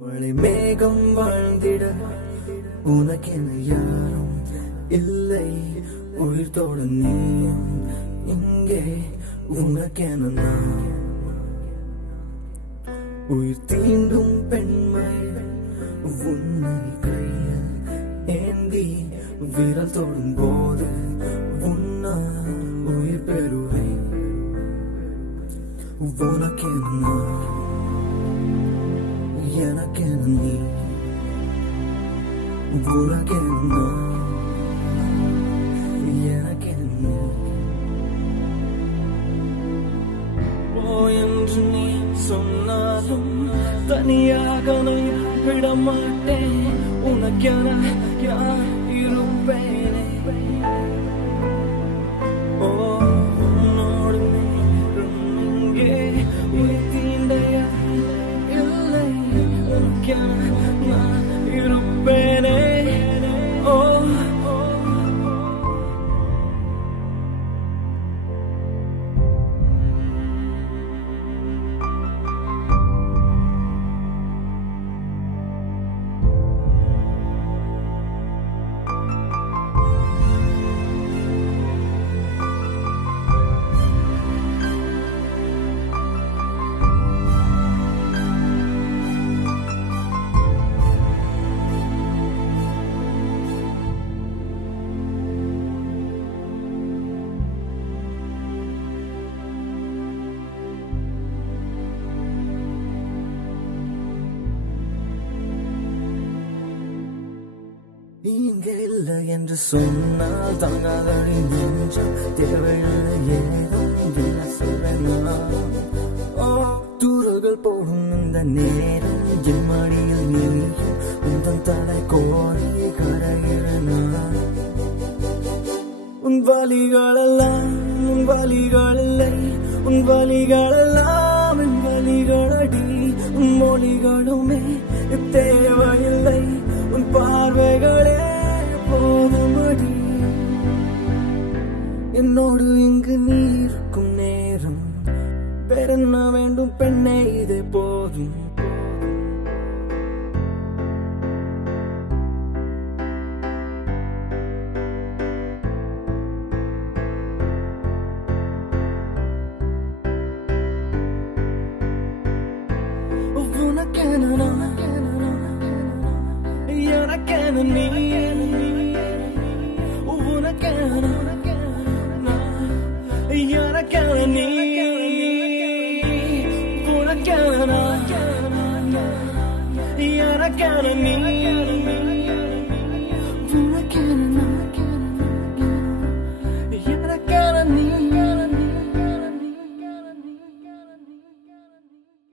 மழை மேகம் வாழ்ந்திட உனக்கென யாரும் இல்லை, உயிர்த்தோட நீயும் இங்கே உனக்கென நான். உயிர் தீண்டும் பெண்மை உன்னை கையில் ஏந்தி விரல் தொடும் போது உன்னால் உயிர் பெறுவேன். உனக்கென நான், எனக்கென நீ, உனக்கென நான், எனக்கென நீ. என்று நீ சொன்னாலும் தனியாக நான் விடமாட்டேன். உனக்கென யார் இருப்பேனே. உன்னோடு நேரம் இங்கே உயிர் தீண்டைய இல்லை, உனக்கென நான் இருப்பேனே. இங்கே இல்லை என்று சொன்னால் தாங்காதடி நெஞ்சம். தேவையில்லை ஏதும் என்ன சொல்வேனா. தூரங்கள் போடும் இந்த நேரம் என் மடியில் நீயும் உந்தன் தலை கோரி கரையிறனா. உன் வலிகளெல்லாம் உன் வலிகளில்லை, உன் வலிகளெல்லாம் என் வலிகளடி. உன் மொழிகளுமே தேவையில்லை, உன் பார்வைகளே போதுமடி. என்னோடு இங்கு நீ இருக்கும் நேரம் வேறென்ன வேண்டும் பெண்ணே, இதே போதும். உனக்கென நான், எனக்கென நீ, உனக்கென நான், எனக்கென நீ, உனக்கென நான், எனக்கென நீ.